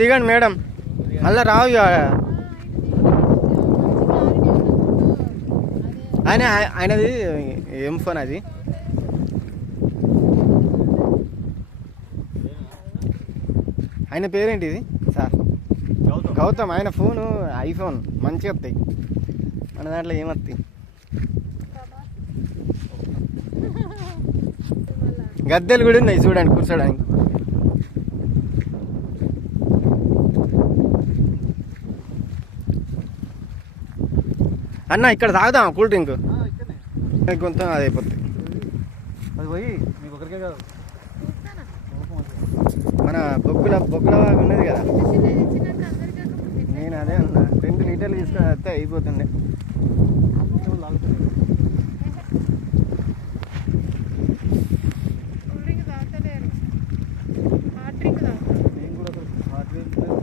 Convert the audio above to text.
దిగండి మేడం, మళ్ళీ రావు ఇక. ఆయనది ఏం ఫోన్ అది? ఆయన పేరేంటిది సార్? గౌతమ్. ఆయన ఫోను ఐఫోన్ మంచిగా వస్తాయి, మన దాంట్లో ఏమొస్తాయి? గద్దెలు కూడా ఉన్నాయి చూడండి కూర్చోడానికి. అన్న ఇక్కడ తాగుదాం కూల్ డ్రింక్, కొంచెం అది అయిపోతుంది. అది పోయి మీకు ఒకరికే కాదు, మన బొగ్గుల ఉన్నది కదా, నేను అదే అన్న 2 లీటర్లు తీసుకొని వస్తే అయిపోతుండే. నేను కూడా హాట్ డ్రింక్